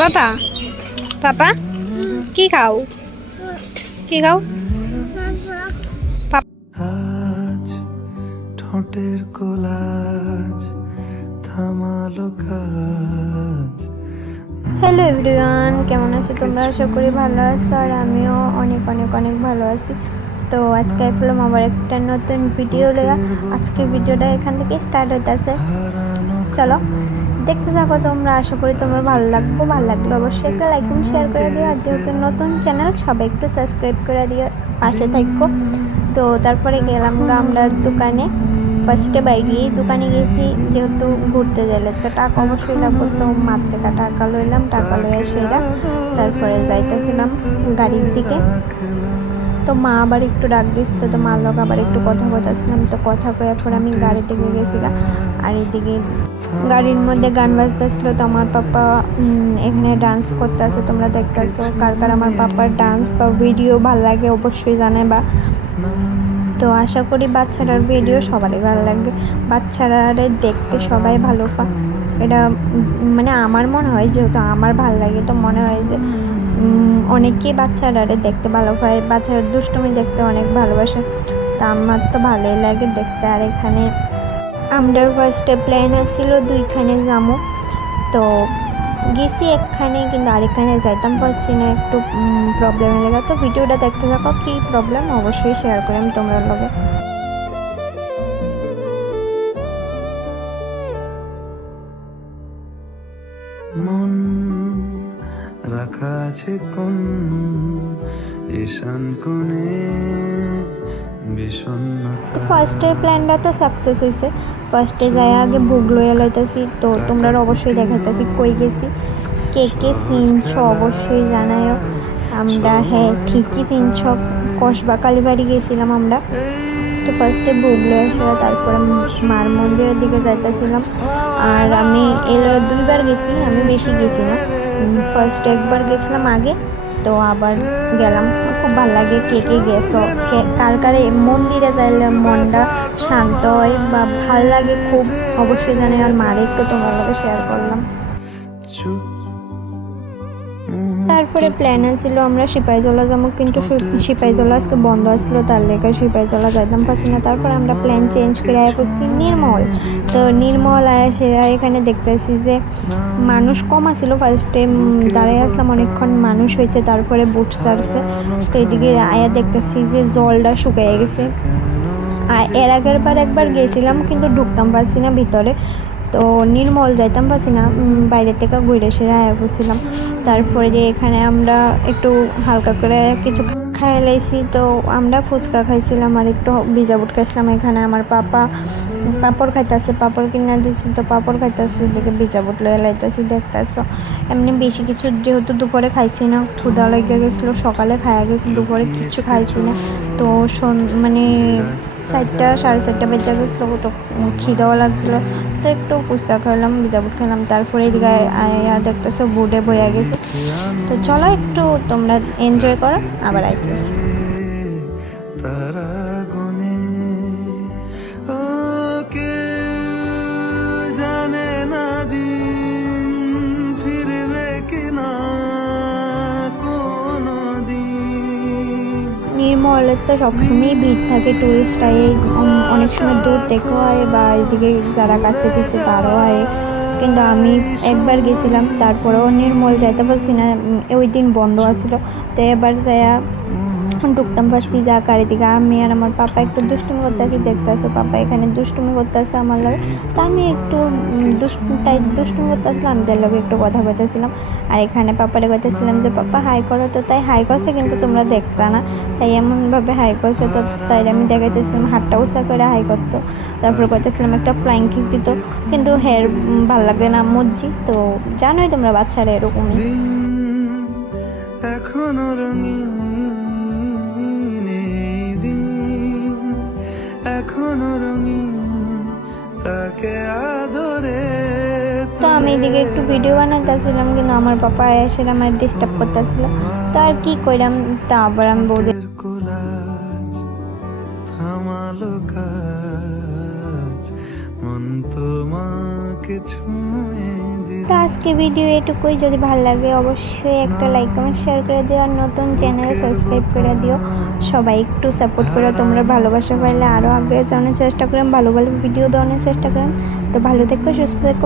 পাপা পাপা কি খাও কি খাও আজ ঠোঁটের কোলাজ থামালো কাজ। হ্যালো এভরিওয়ান, কেমন আছো তোমরা? আশা করি ভালো আছো, আর আমিও অনেক অনেক অনেক ভালো আছি। তো আজকে আসলাম আবার একটা নতুন ভিডিও লেগা। আজকে ভিডিওটা এখান থেকে স্টার্ট হইতেছে, চলো দেখতে থাকো তোমরা। আশা করি তোমরা ভালো লাগলো অবশ্যই একটা লাইক এবং শেয়ার করে দিও। আর যেহেতু নতুন চ্যানেল, সবাই একটু সাবস্ক্রাইব করে দিও, পাশে থাকো। তো তারপরে গেলাম গামলার দোকানে। ফার্স্টে বাইরেই দোকানে গেছি, যেহেতু ঘুরতে গেলে তো টাকা অবশ্যই লাগবে। তো মার থেকে টাকা লইলাম, টাকা লইয়া সেরা তারপরে যাইতেছিলাম গাড়ির দিকে। তো মা আবার একটু ডাক দিচ্ছিল, তো মার লোক আবার একটু কথা বলতেছিলাম। তো কথা কয়ে পরে আমি গাড়ির দিকে গেছিলাম। আর এদিকে গাড়ির মধ্যে গান বাজতেছিল। তো আমার পাপা এখানে ডান্স করতেছে, তোমরা দেখতেছো। কার কার আমার পাপার ডান্স বা ভিডিও ভালো লাগে অবশ্যই জানাবা। তো আশা করি বাচ্চারার ভিডিও সবারই ভালো লাগবে, বাচ্চারা দেখতে সবাই ভালো পায়। এটা মানে আমার মনে হয়, যেহেতু আমার ভালো লাগে, তো মনে হয় যে অনেকেই বাচ্চারা দেখতে ভালো পায়, বাচ্চারা দুষ্টুমি দেখতে অনেক ভালোবাসে। তো আমার তো ভালোই লাগে দেখতে। আর এখানে আমরা ফার্স্টে প্ল্যান আসছিল দুইখানে যাবো, তো গেছি একখানে, কিন্তু আরেকখানে যাইতাম পারছি না, একটু প্রবলেমের লেগে। তো ভিডিওটা দেখতে থাকো, কী প্রবলেম অবশ্যই শেয়ার করি তোমরা লগে। মন রাখা আছে কোন ঈশান কোণে বিষণ্ণতা। তো ফার্স্টের প্ল্যানটা তো সাকসেস হয়েছে। ফার্স্টে যাই আগে ভোগ লইয়া লইতেছি, তো তোমরা অবশ্যই দেখাইতেছি কই গেছি, কে কে চিনছ অবশ্যই জানায়ও। আমরা হ্যাঁ ঠিকই চিনছ, কসবা কালীবাড়ি গেছিলাম আমরা। তো ফার্স্টে ভোগ লইয়া সেরা তারপরে মার মন্দিরের দিকে যাইতেছিলাম। আর আমি এর দুইবার গেছি, আমি বেশি গেছি না। ফার্স্ট একবার গেছিলাম আগে, তো আবার গেলাম। খুব ভালো লাগে। কে কে গেছো, কার কারে মন্দিরে যাইলে মনটা শান্ত হয় বা ভাল লাগে খুব, অবশ্যই জানি। আর মারে একটু তোমার লগে শেয়ার করলাম। তারপরে প্ল্যান ছিল আমরা সিপাহীজলা যাবো, কিন্তু সিপাহীজলা আজকে বন্ধ আসলো, তার লেগে সিপাহীজলা যাইতাম পারছি না। তারপরে আমরা প্ল্যান চেঞ্জ করে আয়া করছি নির্মল। তো নির্মল আয়া সেরা এখানে দেখতেছি যে মানুষ কম আসছিল। ফার্স্টে দাঁড়াই আসলাম, অনেকক্ষণ মানুষ হয়েছে, তারপরে বুট সারছে। তো এদিকে আয়া দেখতেছি যে জলটা শুকিয়ে গেছে। আর এর আগের বার একবার গেছিলাম, কিন্তু ঢুকতাম পারছি না ভিতরে। তো নির্মল যাইতাম পারছি না, বাইরে থেকে ঘুরে সেরে আয়া পড়ছিলাম। তারপরে যে এখানে আমরা একটু হালকা করে কিছু খাই লাইছি। তো আমরা ফুচকা খাইছিলাম আর একটু ভিজা বুট খাইছিলাম। এখানে আমার পাপা পাপড় খাইতেছে, পাপড় কিনা দিচ্ছি, তো পাপড় খাইতেছে, এদিকে ভিজা বুট লয়ে লাইতেছি, দেখতেছো। এমনি বেশি কিছু যেহেতু দুপুরে খাইছি না, ক্ষুধা লেগে গেছিলো, সকালে খাওয়া গেছি, দুপুরে কিছু খাইছি না। তো মানে 4টা 4:30 বেজে গেছিলো, তো খিদাও লাগছিলো। তো একটু ফুচকা খেলাম, ভিজা বুট খেলাম। তারপরে এদিকে আয়া দেখতেছো বুটে বইয়া গেছে। তো চলো একটু তোমরা এনজয় করো, আবার আইতেছি। তারা গুনে ও কেউ জানে না দিন ফিরবে কিনা কোনো দিন। নির্মলের তো সবসময়ই ভিড় থাকে, টুরিস্ট আয়, অনেক সময় দূর থেকেও আয় বা এদিকে যারা কাছে পিছিয়ে তারাও আয়। কিন্তু আমি একবার গেছিলাম, তারপরেও নির্মল যাইতে পারছি না, ওই দিন বন্ধ আছিল। তো এবার যাইয়া ঢুকতাম পারছি। যা চারিদিকে আমি আর আমার পাপা একটু দুষ্টুমি করতেছি, দেখতেছো পাপা এখানে দুষ্টুমি করতেছে আমার লাগে। তো আমি একটু তাই দুষ্টুমি করতেছিলাম, আমি যার লগে একটু কথা বলতেছিলাম। আর এখানে পাপারে কইতেছিলাম যে পাপা হাই করো, তো তাই হাই করছে, কিন্তু তোমরা দেখতা না, তাই এমনভাবে হাই করছে। তো তাই আমি দেখাইতেছিলাম হাতটা উঁচা করে হাই করতো। তারপরে কইতেছিলাম একটা ফ্লাইং কিস দিত, কিন্তু হেয়ার ভাল লাগে না মজ্জি। তো জানোই তোমরা বাচ্চারা এরকমই। এখনো রঙিন এই দিন, এখনো রঙিন তাকে আদরে। তো আমি এদিকে একটু ভিডিও বানাইতেছিলাম, কিন্তু আমার পাপা এসে আমার ডিস্টার্ব করতেছিল। তো আর কি কইরাম, তা আবার আমি বৌদি কোলাজ থামালো কাজ, মন তোমাকে ছুঁয়ে দিল। তো আজকে ভিডিও এটুকুই। যদি ভালো লাগে অবশ্যই একটা লাইক কমেন্ট শেয়ার করে দিও, আর নতুন চ্যানেল সাবস্ক্রাইব করে দিও। সবাই একটু সাপোর্ট করো, তোমরা ভালোবাসা পাইলে আরও আগে জানার চেষ্টা করেন, ভালো ভালো ভিডিও দেওয়ার চেষ্টা করেন। তো ভালো থেকো, সুস্থ থেকো।